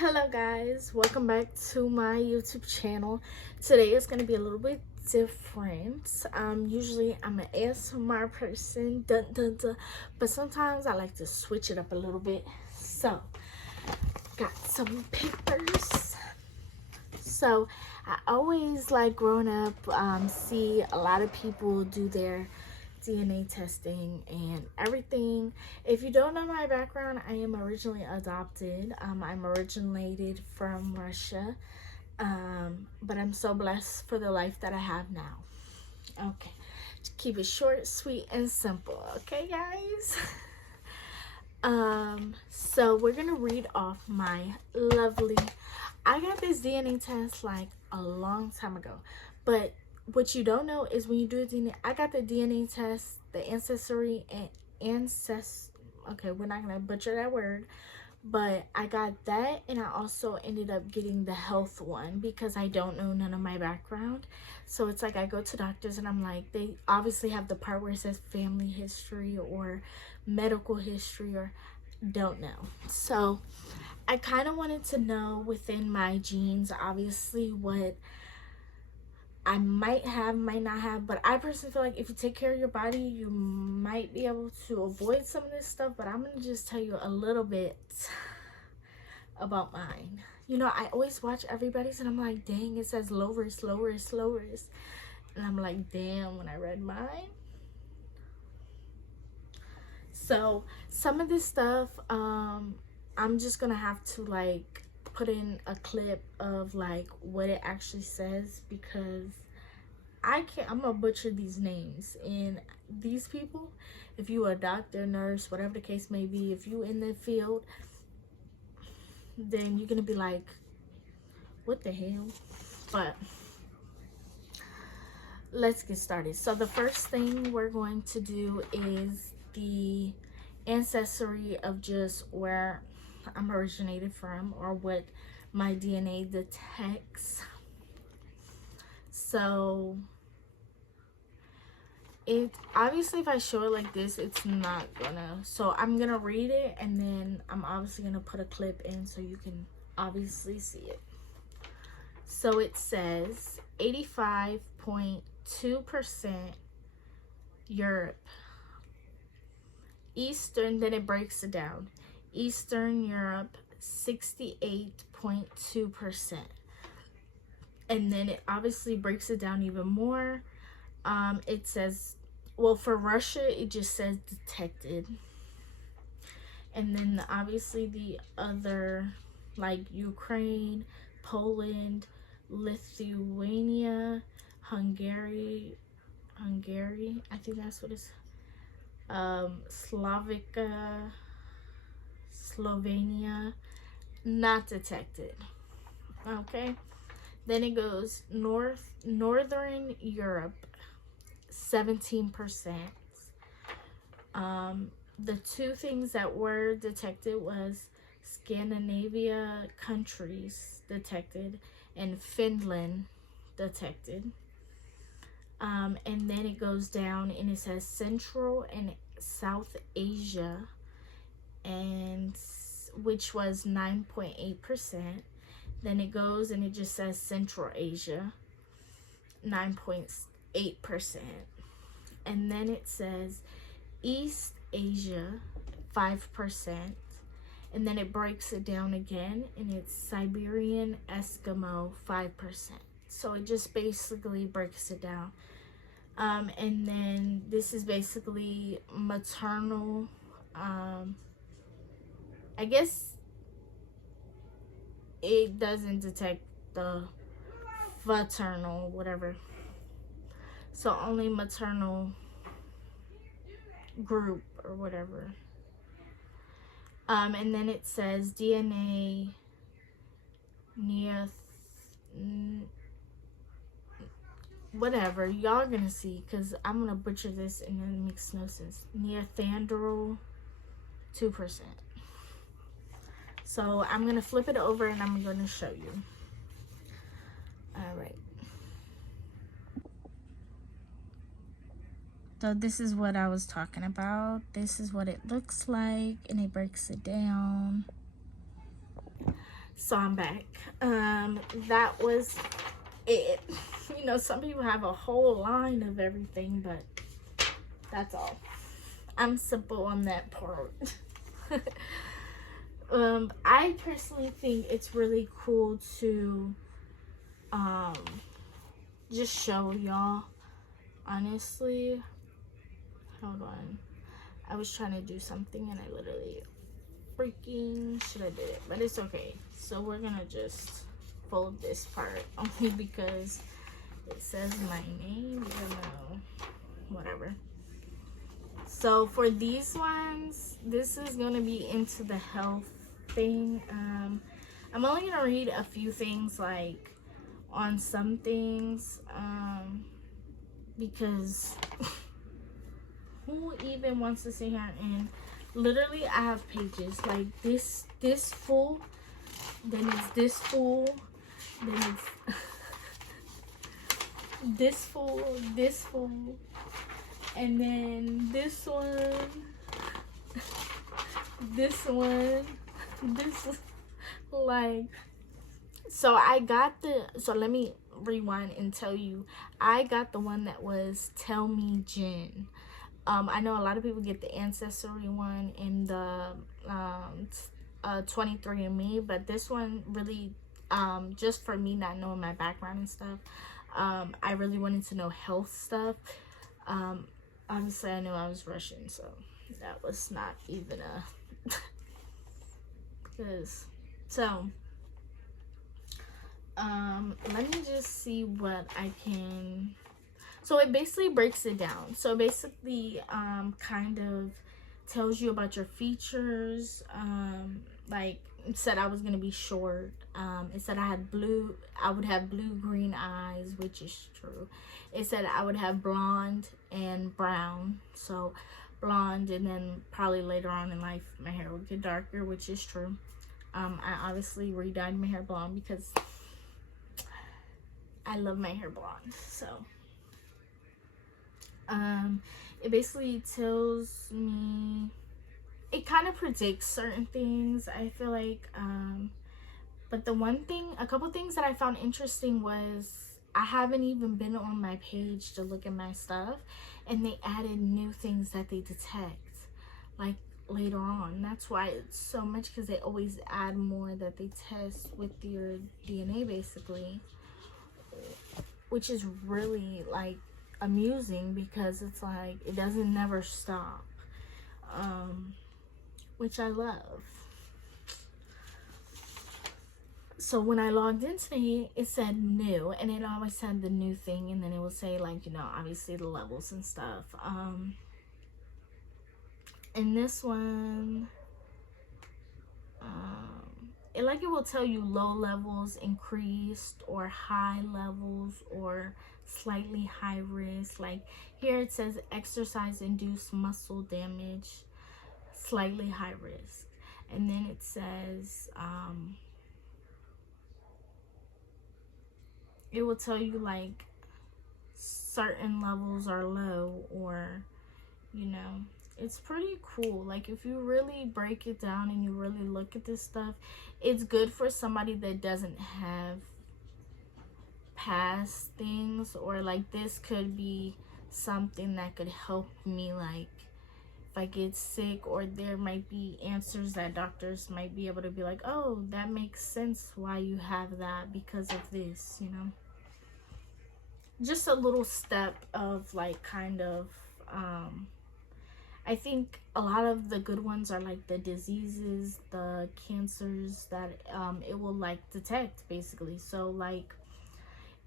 Hello guys, welcome back to my YouTube channel. Today is going to be a little bit different. Usually I'm an ASMR person, dun, dun, dun, but sometimes I like to switch it up a little bit. So, got some papers. So, I always like growing up, see a lot of people do their DNA testing and everything. If you don't know my background, I am originally adopted. I'm originated from Russia, but I'm so blessed for the life that I have now. Okay, keep it short, sweet, and simple. Okay, guys. So we're gonna read off my lovely. I got this DNA test like a long time ago, but what you don't know is when you do a DNA, I got the DNA test, the ancestry and okay, we're not gonna butcher that word, but I got that, and I also ended up getting the health one because I don't know none of my background. So it's like I go to doctors and I'm like, they obviously have the part where it says family history or medical history or don't know. So I kind of wanted to know within my genes, obviously, what I might have, might not have, but I personally feel like if you take care of your body, you might be able to avoid some of this stuff. But I'm gonna just tell you a little bit about mine. You know, I always watch everybody's and I'm like, dang, it says low risk, low risk, low risk. And I'm like, damn, when I read mine. So some of this stuff, I'm just gonna have to like put in a clip of like what it actually says because I'm gonna butcher these names. And these people, if you are a doctor, nurse, whatever the case may be, if you in the field, then you're gonna be like, what the hell? But let's get started. So the first thing we're going to do is the ancestry of just where I'm originated from or what my DNA detects. So it obviously, if I show it like this, it's not gonna, so I'm gonna read it and then I'm obviously gonna put a clip in so you can obviously see it. So it says 85.2% Europe, Eastern, then it breaks it down. Eastern Europe, 68.2%. And then it obviously breaks it down even more. It says, well, for Russia, it just says detected. And then obviously the other, like Ukraine, Poland, Lithuania, Hungary, I think that's what it's, Slovakia, Slovenia, not detected. Okay, then it goes Northern Europe, 17%. The two things that were detected was Scandinavia countries detected and Finland detected. And then it goes down and it says Central and South Asia, and which was 9.8%. Then it goes and it just says Central Asia, 9.8%. And then it says East Asia, 5%. And then it breaks it down again and it's Siberian Eskimo, 5%. So it just basically breaks it down. And then this is basically maternal. I guess it doesn't detect the fraternal, whatever. So only maternal group or whatever. And then it says DNA near whatever, y'all gonna see because I'm gonna butcher this and then it makes no sense. Neanderthal, 2%. So I'm gonna flip it over and I'm gonna show you. All right, so this is what I was talking about. This is what it looks like and it breaks it down. So I'm back. That was it. You know, some people have a whole line of everything, but that's all. I'm simple on that part. I personally think it's really cool to just show y'all. Honestly, hold on. I was trying to do something and I literally freaking should have did it, but it's okay. So we're gonna just fold this part only because it says my name, even though whatever. So for these ones, this is gonna be into the health thing. I'm only gonna read a few things, like on some things, because who even wants to sit here and literally I have pages like this full, then it's this full, then it's this full, and then this one, this one, this, like, so I got so let me rewind and tell you, I got the one that was Tell Me Jen. I know a lot of people get the Ancestry one and the 23andMe, but this one really, just for me not knowing my background and stuff, I really wanted to know health stuff. Obviously I knew I was Russian, so that was not even a because so let me just see what I can. So it basically breaks it down. So basically kind of tells you about your features. Like it said I was gonna be short. It said I would have blue-green eyes, which is true. It said I would have blonde and brown. So blonde, and then probably later on in life my hair would get darker, which is true. I obviously re-dyed my hair blonde because I love my hair blonde. So it basically tells me, it kind of predicts certain things, I feel like, but a couple things that I found interesting was I haven't even been on my page to look at my stuff, and they added new things that they detect like later on. That's why it's so much, because they always add more that they test with your DNA basically, which is really like amusing because it's like it doesn't never stop, which I love. So when I logged in today, it said new, and it always said the new thing, and then it would say, like, you know, obviously the levels and stuff. And this one, it will tell you low levels, increased, or high levels, or slightly high risk. Like here it says exercise induced muscle damage, slightly high risk. And then it says it will tell you like certain levels are low, or you know, it's pretty cool. Like if you really break it down and you really look at this stuff, it's good for somebody that doesn't have past things, or like this could be something that could help me, like if I get sick, or there might be answers that doctors might be able to be like, oh, that makes sense why you have that because of this, you know. Just a little step of like kind of I think a lot of the good ones are like the diseases, the cancers that it will like detect basically. So like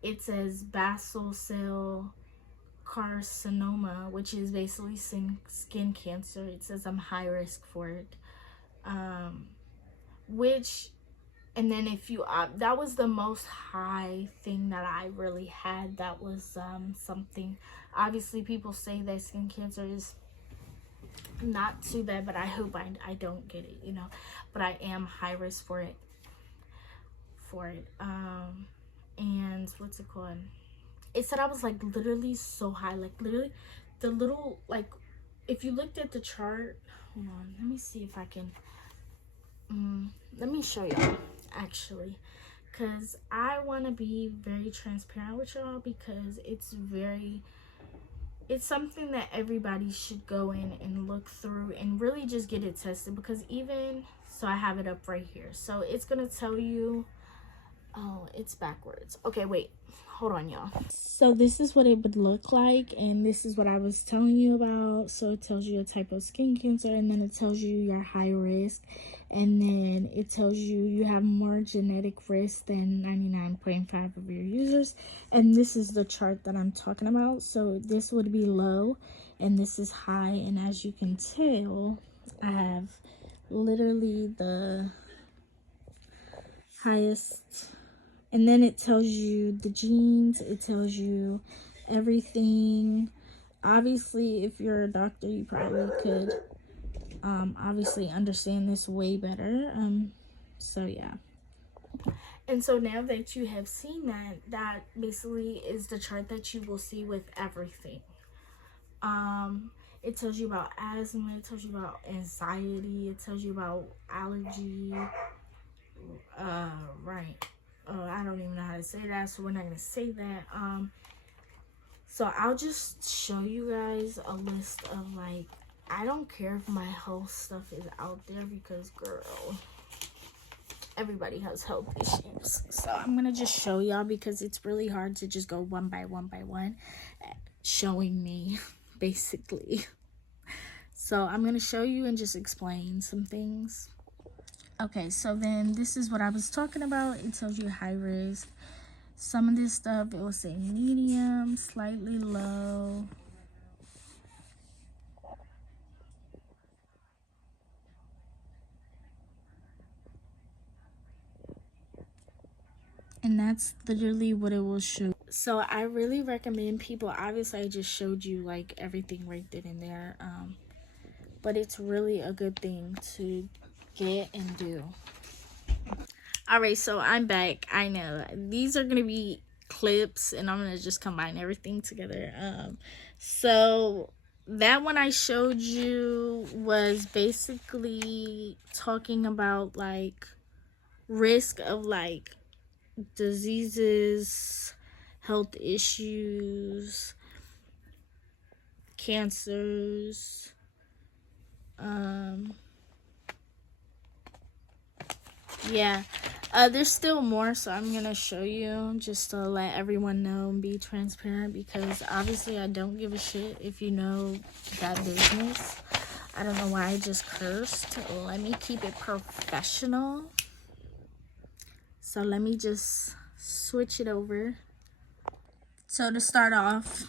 it says basal cell carcinoma, which is basically skin cancer. It says I'm high risk for it, which, and then if you that was the most high thing that I really had. That was something, obviously people say that skin cancer is not too bad, but I hope I don't get it, you know, but I am high risk for it. And what's it called, it said I was like literally so high, like literally the little, like if you looked at the chart, hold on, let me see if I can let me show y'all. actually, because I want to be very transparent with y'all, because it's something that everybody should go in and look through and really just get it tested. Because even so, I have it up right here, so it's gonna tell you. Oh, it's backwards. Okay, wait. Hold on, y'all. So this is what it would look like, and this is what I was telling you about. So it tells you a type of skin cancer, and then it tells you your high risk, and then it tells you you have more genetic risk than 99.5% of your users. And this is the chart that I'm talking about. So this would be low, and this is high. And as you can tell, I have literally the highest. And then it tells you the genes, it tells you everything. Obviously, if you're a doctor, you probably could obviously understand this way better. So yeah. And so now that you have seen that, that basically is the chart that you will see with everything. It tells you about asthma, it tells you about anxiety, it tells you about allergy, right. I don't even know how to say that, so we're not gonna say that. So I'll just show you guys a list of, like, I don't care if my health stuff is out there, because girl, everybody has health issues. So I'm gonna just show y'all, because it's really hard to just go one by one showing me basically. So I'm gonna show you and just explain some things. Okay, so then this is what I was talking about. It tells you high risk. Some of this stuff, it will say medium, slightly low. And that's literally what it will show. So I really recommend people, obviously I just showed you like everything right then and there. But it's really a good thing to get and do. Alright, so I'm back. I know these are gonna be clips, and I'm gonna just combine everything together. So that one I showed you was basically talking about like risk of like diseases, health issues, cancers, yeah. There's still more, so I'm gonna show you just to let everyone know and be transparent, because obviously I don't give a shit if you know that business. I don't know why I just cursed. Let me keep it professional. So let me just switch it over. So to start off,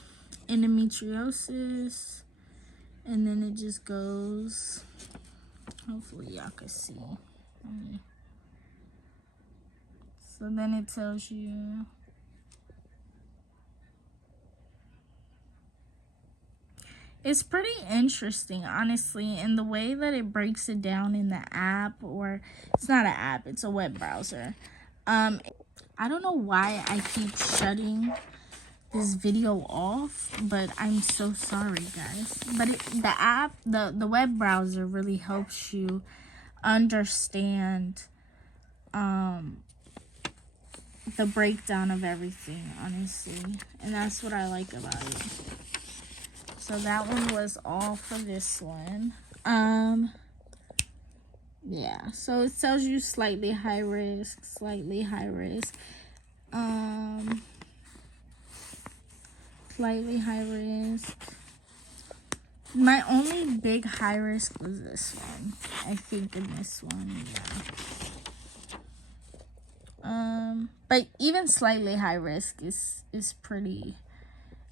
endometriosis, and then it just goes, hopefully y'all can see. So then it tells you it's pretty interesting, honestly, and the way that it breaks it down in the app, or it's not an app, it's a web browser. I don't know why I keep shutting this video off, but I'm so sorry, guys. But the app, the web browser really helps you understand the breakdown of everything, honestly, and that's what I like about it. So that one was all for this one. Yeah, so it tells you slightly high risk, slightly high risk, slightly high risk. My only big high risk was this one, I think, in this one, yeah. But even slightly high risk is pretty.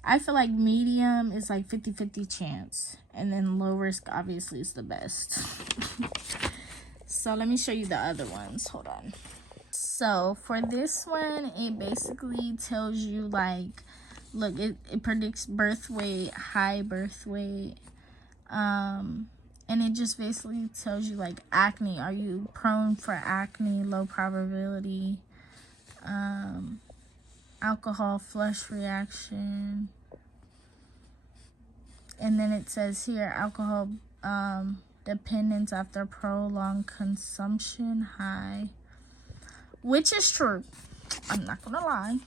I feel like medium is like 50-50 chance, and then low risk obviously is the best. So let me show you the other ones. Hold on. So for this one, it basically tells you like, look, it predicts birth weight, high birth weight, and it just basically tells you like acne. Are you prone for acne? Low probability. Alcohol flush reaction. And then it says here, alcohol dependence after prolonged consumption, high. which is true. I'm not gonna lie.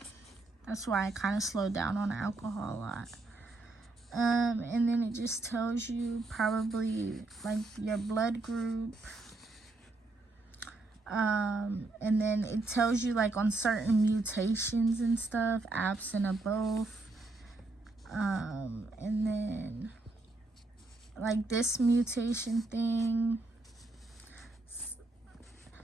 That's why I kind of slowed down on alcohol a lot. And then it just tells you probably like your blood group. And then it tells you like on certain mutations and stuff, absent of both. And then like this mutation thing.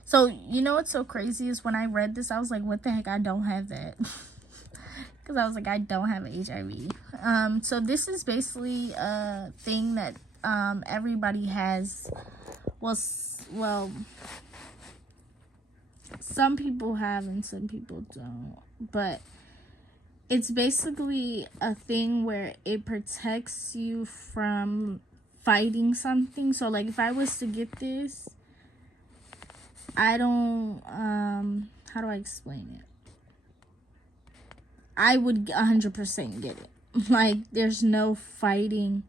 So, you know what's so crazy is when I read this, I was like, what the heck? I don't have that. Because I was like, I don't have HIV. So this is basically a thing that everybody has. Well, some people have and some people don't. But it's basically a thing where it protects you from fighting something. So, like, if I was to get this, I don't, how do I explain it? I would 100% get it. Like, there's no fighting.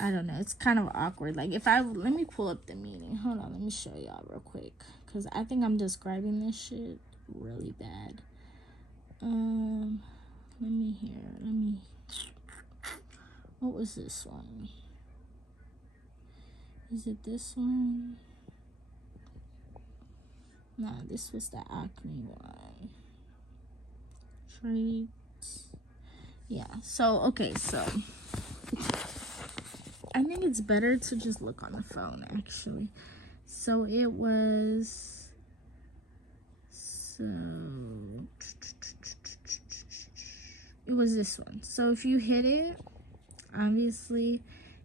I don't know. It's kind of awkward. Like, let me pull up the meaning. Hold on, let me show y'all real quick. Because I think I'm describing this shit really bad. What was this one? Is it this one? Nah, this was the acne one. Traits. Yeah, so, okay, so I think it's better to just look on the phone, actually. So it was, it was this one. So if you hit it, obviously,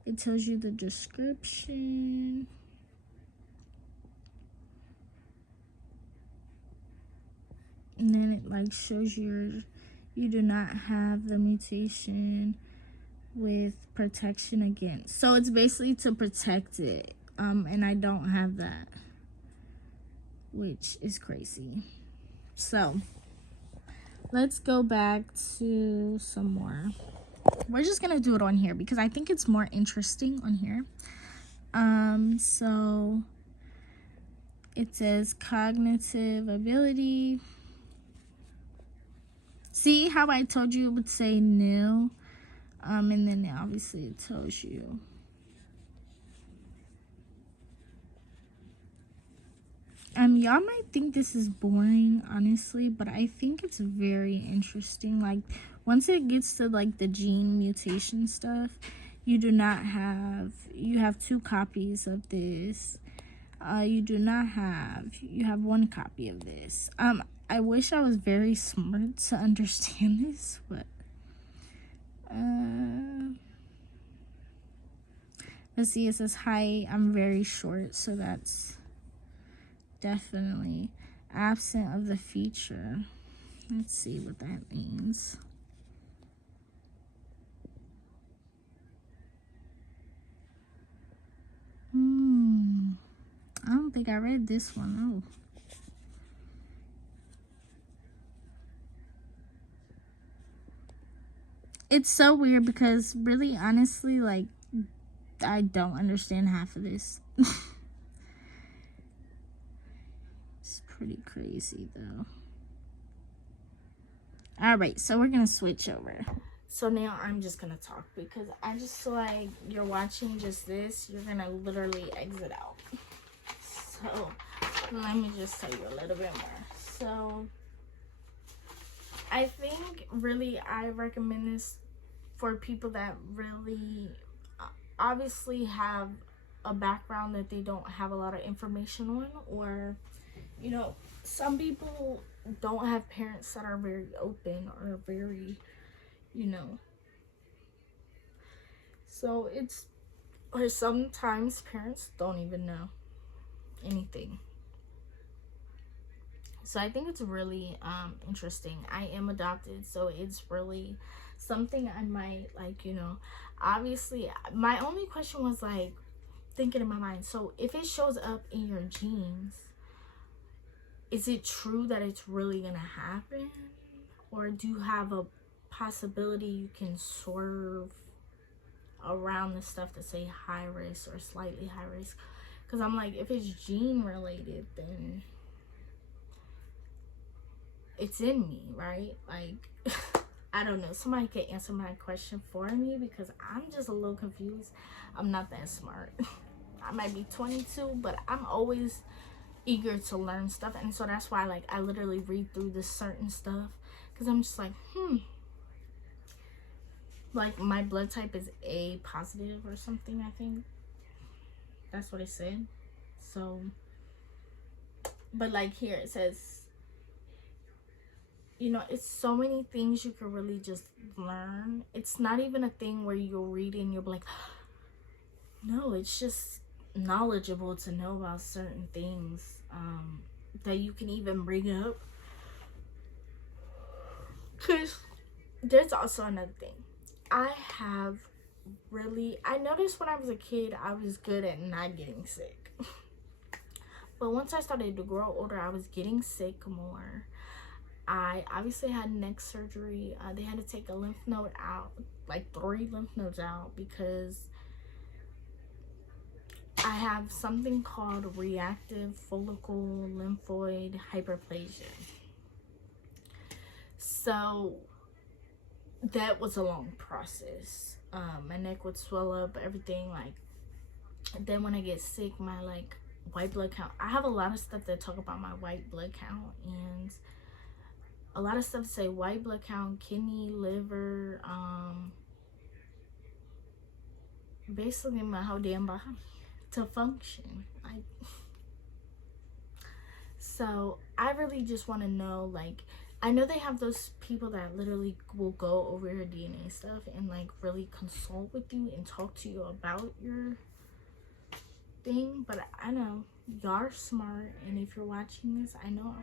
it tells you the description. And then it like shows you do not have the mutation with protection against. So it's basically to protect it. And I don't have that, which is crazy. So let's go back to some more. We're just gonna do it on here because I think it's more interesting on here. So it says cognitive ability. See how I told you it would say new? And then obviously it tells you. Y'all might think this is boring, honestly, but I think it's very interesting. Like, once it gets to, like, the gene mutation stuff, you have 2 copies of this. You have 1 copy of this. I wish I was very smart to understand this, but, let's see, it says, hi, I'm very short, so that's definitely absent of the feature. Let's see what that means. I don't think I read this one. Oh. It's so weird because really, honestly, like, I don't understand half of this. It's pretty crazy, though. All right, so we're going to switch over. So now I'm just going to talk because I just feel like you're watching just this. You're going to literally exit out. So let me just tell you a little bit more. So I think really I recommend this for people that really obviously have a background that they don't have a lot of information on, or, you know, some people don't have parents that are very open or very, you know, so it's, or sometimes parents don't even know anything. So I think it's really interesting. I am adopted, so it's really something I might, like, you know, obviously my only question was like thinking in my mind, so if it shows up in your genes, is it true that it's really gonna happen, or do you have a possibility you can swerve around the stuff to say high risk or slightly high risk? Because I'm like, if it's gene related, then it's in me, right? Like, I don't know. Somebody could answer my question for me because I'm just a little confused. I'm not that smart. I might be 22, but I'm always eager to learn stuff. And so that's why, like, I literally read through this certain stuff because I'm just like, like, my blood type is A positive or something, I think. That's what it said. So, but like here it says, you know, it's so many things you can really just learn. It's not even a thing where you'll read it and you'll be like, no, it's just knowledgeable to know about certain things that you can even bring up. Because there's also another thing. I noticed when I was a kid, I was good at not getting sick. But once I started to grow older, I was getting sick more. I obviously had neck surgery. They had to take a lymph node out, like 3 lymph nodes out, because I have something called reactive follicle lymphoid hyperplasia. So that was a long process. My neck would swell up, everything. Like, then when I get sick, my like white blood count, I have a lot of stuff that talk about my white blood count, and a lot of stuff say white blood count, kidney, liver, basically my whole damn body to function. Like, so I really just want to know, like, I know they have those people that literally will go over your DNA stuff and like really consult with you and talk to you about your thing, but I know y'all are smart, and if you're watching this, I know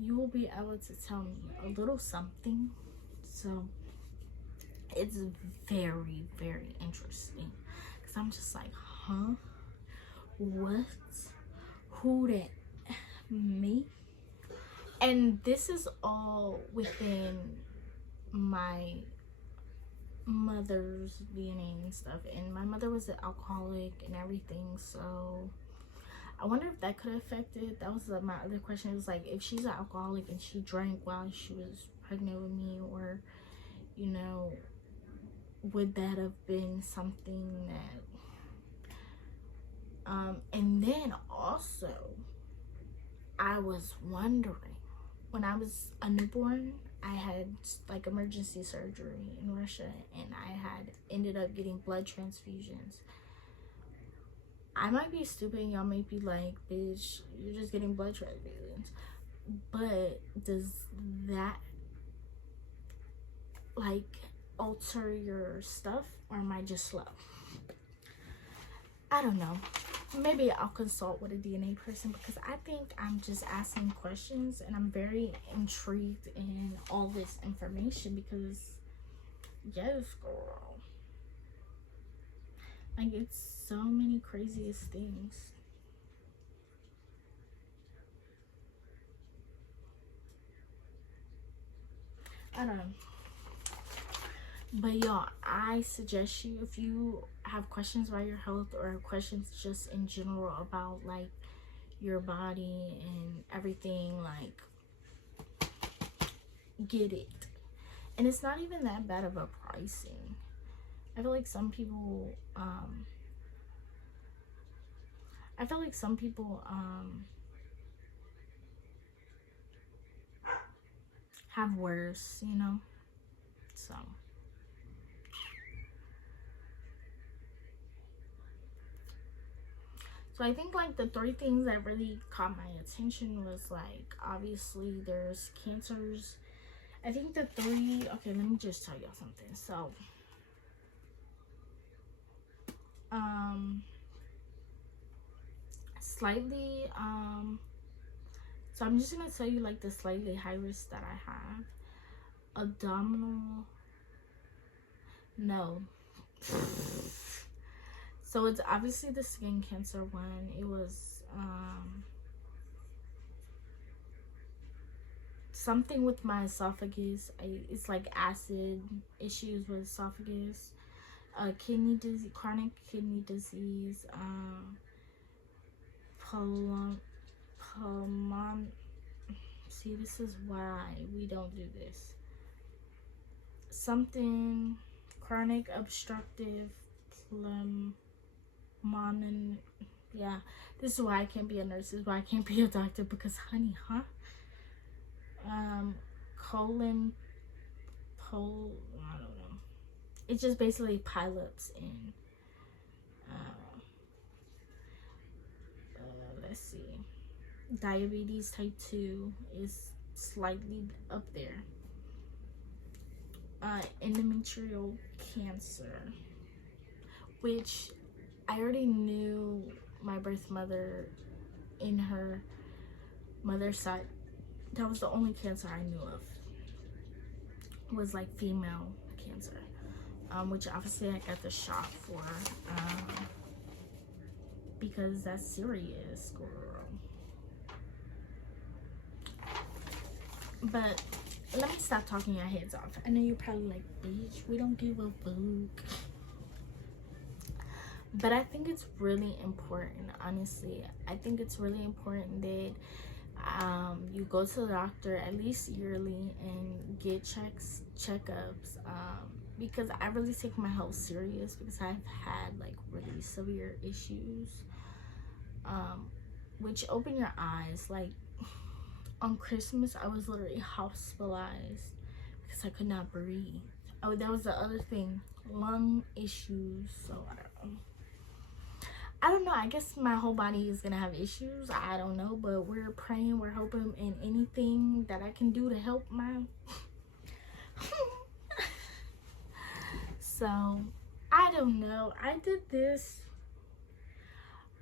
you will be able to tell me a little something. So it's very, very interesting because I'm just like, huh? What? Who that? Me? And this is all within my mother's DNA and stuff, and my mother was an alcoholic and everything, so I wonder if that could affect it. That was my other question. It was like, if she's an alcoholic and she drank while she was pregnant with me, or, you know, would that have been something that and then also I was wondering, when I was a newborn, I had like emergency surgery in Russia, and I had ended up getting blood transfusions. I might be stupid, y'all may be like, bitch, you're just getting blood transfusions, but does that like alter your stuff, or am I just slow? I don't know. Maybe I'll consult with a DNA person, because I think I'm just asking questions and I'm very intrigued in all this information, because yes, girl, like, it's so many craziest things. I don't know. But y'all, I suggest you, if you have questions about your health or questions just in general about like your body and everything, like, get it. And it's not even that bad of a pricing. I feel like some people have worse, you know. So I think like the 3 things that really caught my attention was like, obviously there's cancers. I think the 3, okay, let me just tell y'all something. So slightly so I'm just gonna tell you like the slightly high risk that I have. Abdominal, no. So it's obviously the skin cancer one. It was something with my esophagus. It's like acid issues with esophagus. Kidney disease, chronic kidney disease, See, this is why we don't do this. Something chronic obstructive pulmonary. Yeah, this is why I can't be a nurse. This is why I can't be a doctor, because honey, huh? Colon, I don't know. It just basically pilots in. Let's see. Diabetes type 2 is slightly up there. Endometrial cancer, which I already knew my birth mother in her mother's side. That was the only cancer I knew of. Was like female cancer, which obviously I got the shot for, because that's serious, girl. But let me stop talking your heads off. I know you're probably like, bitch, we don't give a fuck. But I think it's really important, honestly. I think it's really important that you go to the doctor at least yearly and get checkups, because I really take my health serious, because I've had like really severe issues, which open your eyes. Like on Christmas, I was literally hospitalized because I could not breathe. Oh, that was the other thing, lung issues. So I don't know. I guess my whole body is gonna have issues. I don't know, but we're praying, we're hoping, and anything that I can do to help my. So I don't know. I did this.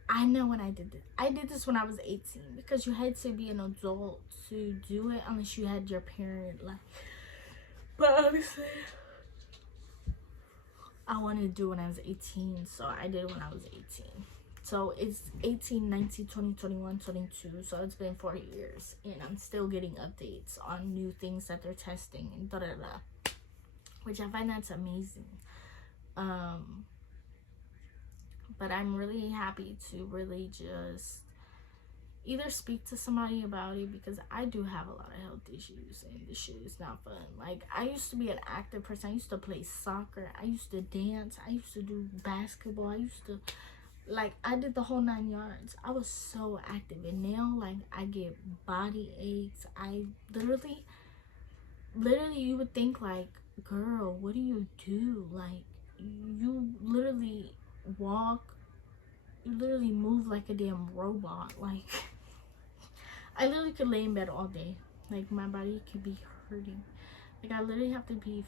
I know when I did this. I did this when I was 18, because you had to be an adult to do it unless you had your parent. Like, but obviously, I wanted to do it when I was 18, so I did it when I was 18. So it's 18, 19, 20, 21, 22. So it's been 4 years, and I'm still getting updates on new things that they're testing and da da da, which I find that's amazing. But I'm really happy to really just either speak to somebody about it, because I do have a lot of health issues and this shit is not fun. Like, I used to be an active person. I used to play soccer. I used to dance. I used to do basketball. I used to, like, I did the whole 9 yards. I was so active, and now, like, I get body aches. I literally, you would think, like, girl, what do you do? Like, you literally walk, you literally move like a damn robot. Like, I literally could lay in bed all day. Like, my body could be hurting. Like, I literally have to be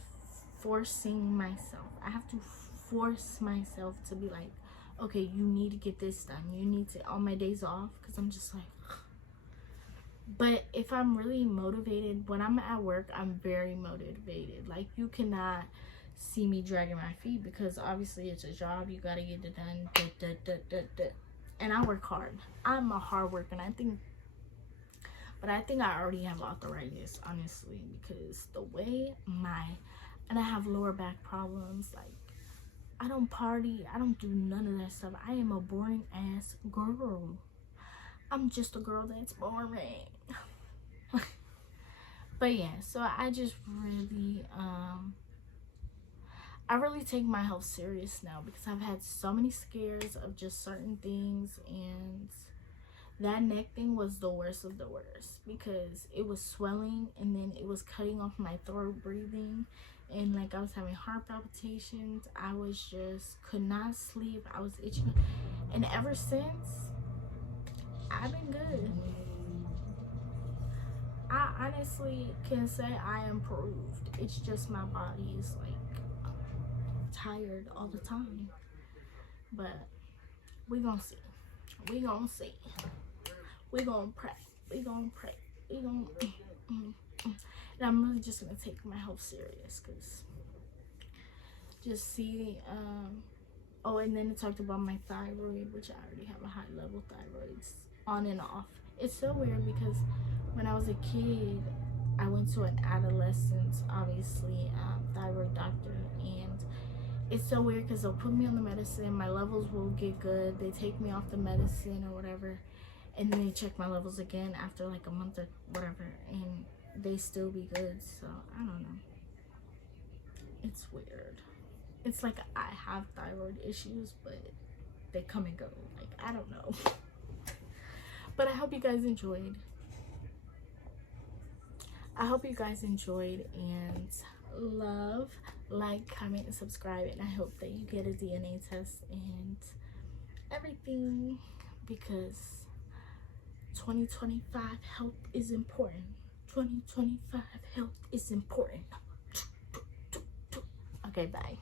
forcing myself. I have to force myself to be like, okay, you need to get this done. You need to, on my days off, because I'm just like, but if I'm really motivated, when I'm at work, I'm very motivated. Like, you cannot see me dragging my feet, because obviously it's a job. You got to get it done. And I work hard. I'm a hard worker, and I think I already have arthritis, honestly, because the way and I have lower back problems. Like, I don't party. I don't do none of that stuff. I am a boring ass girl. I'm just a girl that's boring. But yeah, so I just really, I really take my health serious now, because I've had so many scares of just certain things, and that neck thing was the worst of the worst, because it was swelling, and then it was cutting off my throat breathing, and like I was having heart palpitations. I was just could not sleep. I was itching, and ever since, I've been good. I honestly can say I improved. It's just my body is like tired all the time. But we gonna see. We gonna see. We gonna pray. We gonna pray. We gonna. And I'm really just gonna take my health serious, cause just see. Oh, and then it talked about my thyroid, which I already have a high level thyroid, on and off. It's so weird, because when I was a kid, I went to an adolescent, obviously, thyroid doctor, and it's so weird, because they'll put me on the medicine, my levels will get good, they take me off the medicine or whatever, and then they check my levels again after like a month or whatever, and they still be good. So I don't know, it's weird. It's like I have thyroid issues, but they come and go. Like, I don't know. But I hope you guys enjoyed. And love, like, comment, and subscribe. And I hope that you get a DNA test and everything, because 2025 health is important. 2025 health is important. Okay, bye.